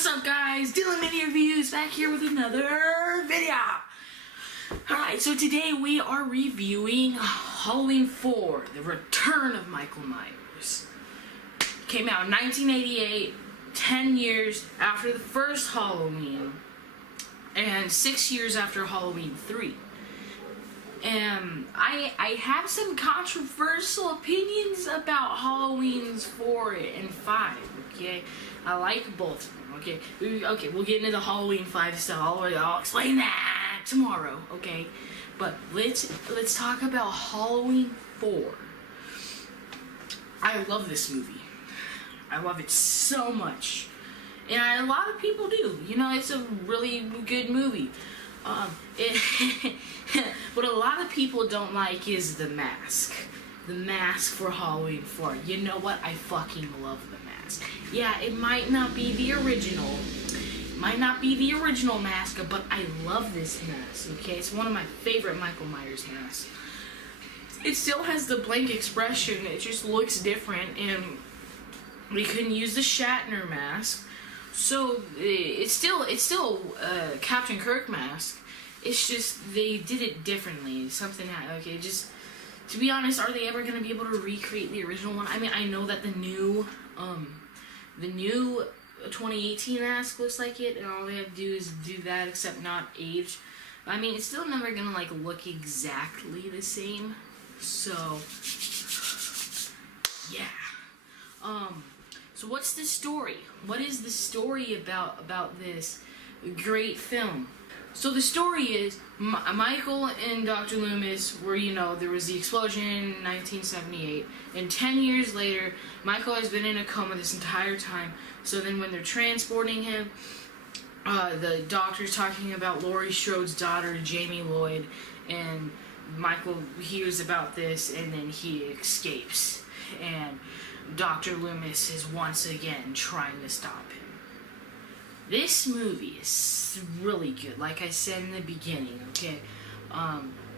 What's up, guys? Dylan Mini Reviews back here with another video. Alright, so today we are reviewing Halloween 4, The Return of Michael Myers. It came out in 1988, 10 years after the first Halloween, and 6 years after Halloween 3. And I have some controversial opinions about Halloween's 4 and 5, okay? I like both of them, okay? Okay, we'll get into the Halloween 5 stuff. I'll explain that tomorrow, okay? But let's talk about Halloween 4. I love this movie. I love it so much. And a lot of people do. You know, it's a really good movie. What a lot of people don't like is the mask. The mask for Halloween 4. You know what? I fucking love the mask. Yeah, it might not be the original. It might not be the original mask, but I love this mask, okay? It's one of my favorite Michael Myers masks. It still has the blank expression. It just looks different, and we couldn't use the Shatner mask. So it's still Captain Kirk mask. It's just they did it differently. Something okay. Just to be honest, are they ever gonna be able to recreate the original one? I mean, I know that the new 2018 mask looks like it, and all they have to do is do that, except not age. I mean, it's still never gonna like look exactly the same. So yeah. So what's the story? What is the story about this great film? So the story is Michael and Dr. Loomis were, there was the explosion in 1978, and 10 years later, Michael has been in a coma this entire time. So then when they're transporting him, the doctor's talking about Laurie Strode's daughter, Jamie Lloyd, and Michael hears about this, and then he escapes. And Dr. Loomis is once again trying to stop him. This movie is really good, like I said in the beginning, okay?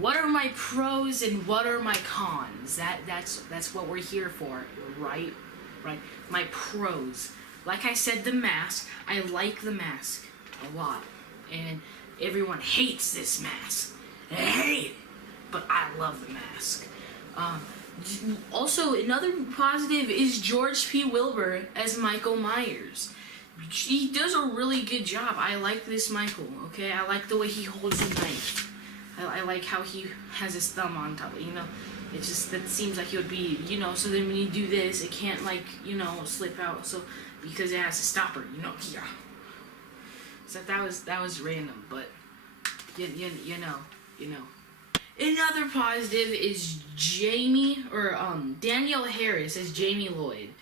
What are my pros and what are my cons? That's what we're here for, right? Right? My pros. Like I said, the mask. I like the mask a lot. And everyone hates this mask. I hate it. But I love the mask. Also, another positive is George P. Wilbur as Michael Myers. He does a really good job. I like this Michael, okay? I like the way he holds the knife. I like how he has his thumb on top, It just, that seems like it would be, so then when you do this, it can't, slip out, so, because it has a stopper, yeah. So that was random, but, you know. Another positive is Danielle Harris as Jamie Lloyd.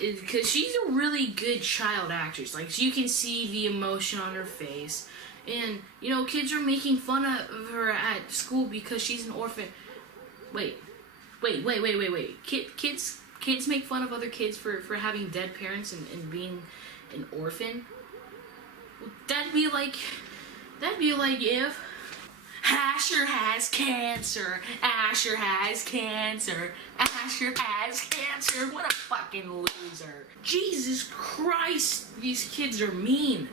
Because she's a really good child actress. Like, you can see the emotion on her face. And, kids are making fun of her at school because she's an orphan. Wait. Kids make fun of other kids for having dead parents and being an orphan? That'd be like if Asher has cancer. Asher has cancer. Asher has cancer. What a fucking loser. Jesus Christ, these kids are mean.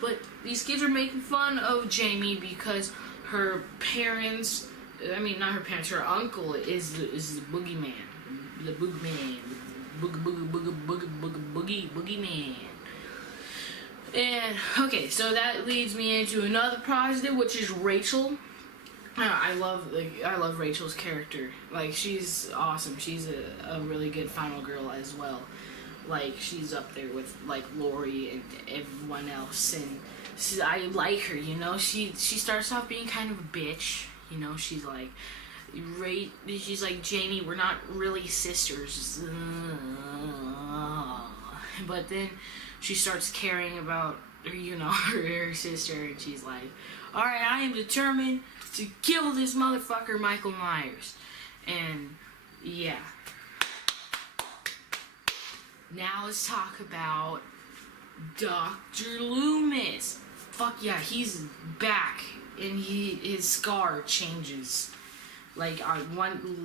But these kids are making fun of Jamie because her parents, not her parents, her uncle is the boogeyman. The boogeyman. Boogeyman. And, okay, so that leads me into another positive, which is Rachel. I love Rachel's character. Like, she's awesome. She's a really good final girl as well. Like, she's up there with, Laurie and everyone else. And I like her, She starts off being kind of a bitch. She's like, she's like, Jamie, we're not really sisters. But then she starts caring about, her sister, and she's like, alright, I am determined to kill this motherfucker Michael Myers. And, yeah. Now let's talk about Dr. Loomis. Fuck yeah, he's back, and his scar changes. Like,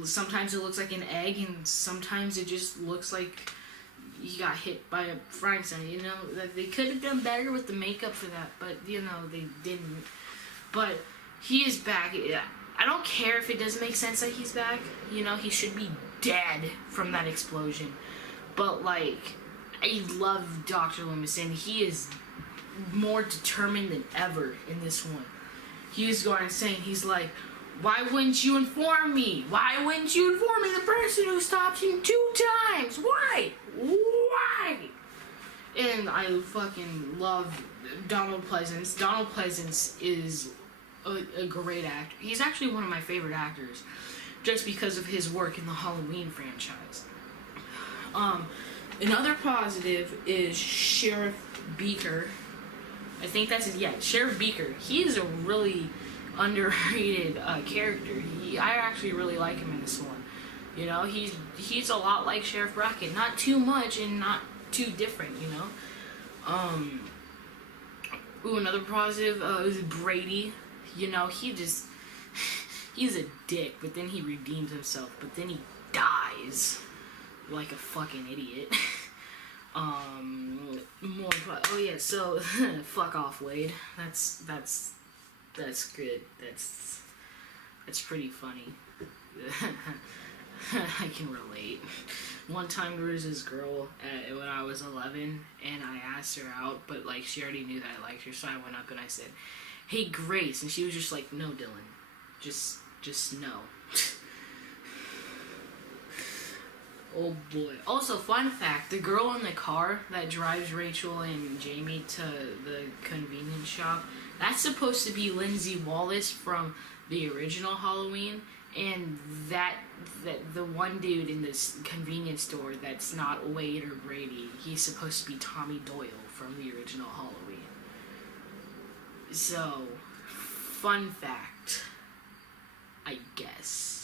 sometimes it looks like an egg, and sometimes it just looks like he got hit by a frying pan. You know, they could have done better with the makeup for that, but you know they didn't. But he is back. I don't care if it doesn't make sense that he's back. You know, he should be dead from that explosion. But like, I love Dr. Loomis, and he is more determined than ever in this one. He is going and saying, he's like, why wouldn't you inform me? Why wouldn't you inform me? The person who stopped him 2 times. Why? Why? And I fucking love Donald Pleasance. Donald Pleasance is a great actor. He's actually one of my favorite actors, just because of his work in the Halloween franchise. Another positive is Sheriff Beaker. I think that's his, yeah, Sheriff Beaker. He is a really underrated character. I actually really like him in this one. You know, he's a lot like Sheriff Brackett. Not too much and not too different, you know. Another positive is Brady. You know, he's a dick, but then he redeems himself, but then he dies like a fucking idiot. Oh yeah, so fuck off, Lloyd. That's good. That's pretty funny. I can relate. One time there was this girl when I was 11, and I asked her out, but like she already knew that I liked her, so I went up and I said, "Hey, Grace," and she was just like, "No, Dylan, just no." Oh boy. Also, fun fact, the girl in the car that drives Rachel and Jamie to the convenience shop, that's supposed to be Lindsay Wallace from the original Halloween, and that the one dude in this convenience store that's not Wade or Brady, he's supposed to be Tommy Doyle from the original Halloween. So, fun fact, I guess.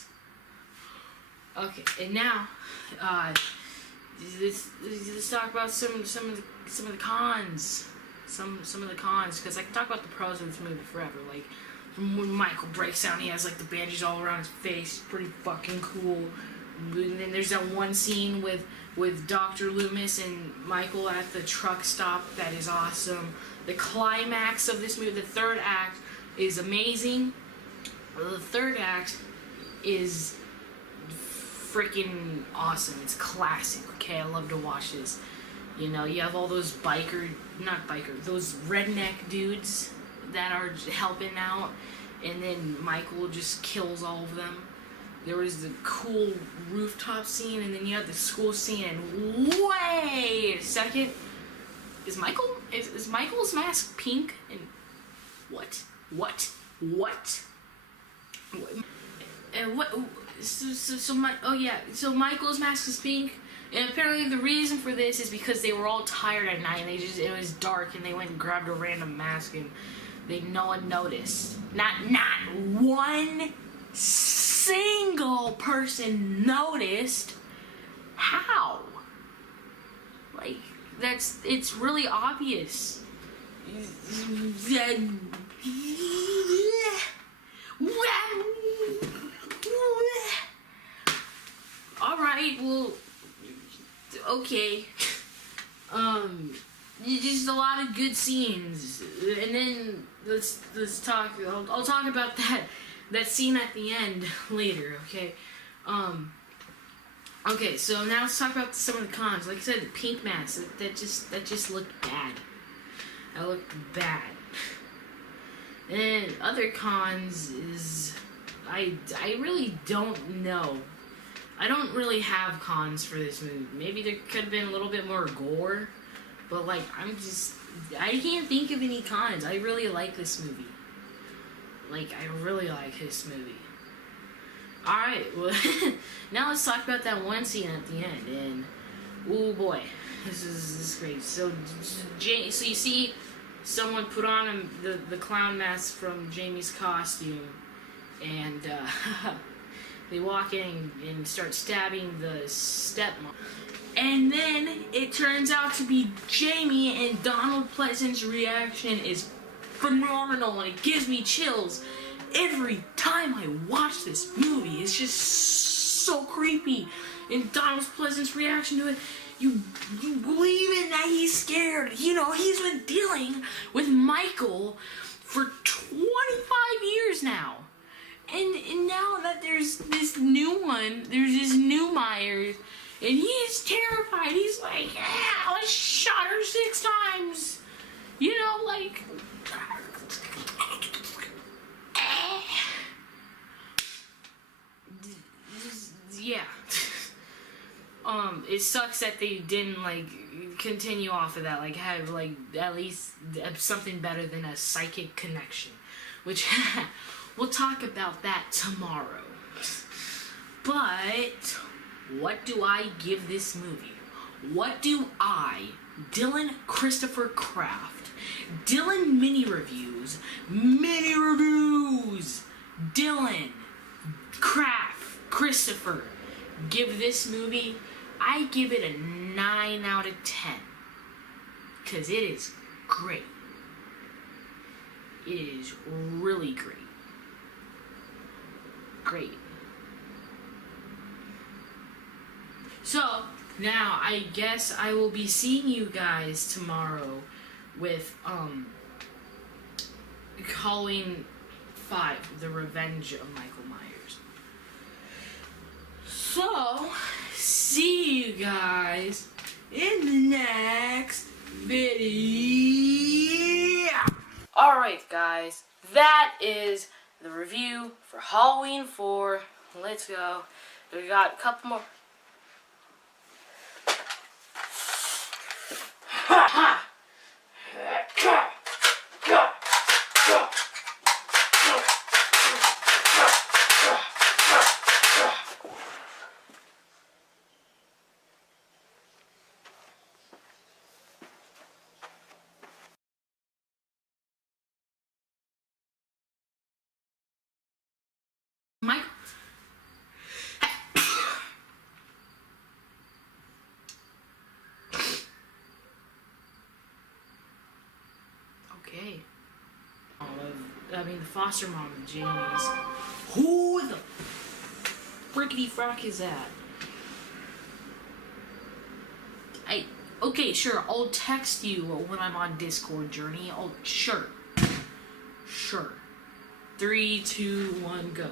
Okay, and now, let's talk about some of the cons. Some of the cons, because I can talk about the pros of this movie forever. Like, when Michael breaks out, he has like the bandages all around his face. Pretty fucking cool. And then there's that one scene with Dr. Loomis and Michael at the truck stop. That is awesome. The climax of this movie, the third act, is amazing. The third act is freaking awesome. It's classic. Okay, I love to watch this. You know, you have all those those redneck dudes that are helping out, and then Michael just kills all of them. There was the cool rooftop scene, and then you have the school scene, and wait a second, is Michael's mask pink? And what? And what? So Michael's mask is pink, and apparently the reason for this is because they were all tired at night, and it was dark, and they went and grabbed a random mask, and no one noticed. Not one single person noticed. How? Like, it's really obvious. Alright, well, okay. Just a lot of good scenes. And then let's talk, I'll talk about that scene at the end later, okay? Okay, so now let's talk about some of the cons. Like I said, the pink mask, that just looked bad. That looked bad. And other cons is, I really don't know. I don't really have cons for this movie. Maybe there could have been a little bit more gore, but like, I can't think of any cons. I really like this movie. Like, I really like this movie. Alright, well, now let's talk about that one scene at the end, and, oh boy, this is great. So you see someone put on the clown mask from Jamie's costume, and, they walk in and start stabbing the stepmom. And then it turns out to be Jamie, and Donald Pleasance's reaction is phenomenal, and it gives me chills every time I watch this movie. It's just so creepy. And Donald Pleasance's reaction to it, You believe in that he's scared. You know, he's been dealing with Michael for 25 years now. And now that there's this new one, there's this new Myers, and he's terrified. He's like, yeah, I shot her 6 times. You know, like... yeah. It sucks that they didn't, like, continue off of that, like, have, like, at least something better than a psychic connection, which, we'll talk about that tomorrow. But, what do I give this movie? What do I, Dylan Christopher Kraft, Dylan Mini Reviews, Dylan Kraft, Christopher, give this movie? I give it a 9 out of 10. Because it is great. It is really great. Great. So, now I guess I will be seeing you guys tomorrow with, Halloween 5, The Revenge of Michael Myers. So, see you guys in the next video. Alright guys, that is the review for Halloween 4. Let's go. We got a couple more. Ha ha! Mike? Okay. I mean, the foster mom of Jamie's. Who the frickety frack is that? Okay, sure, I'll text you when I'm on Discord, Journey. Sure. 3, 2, 1, go.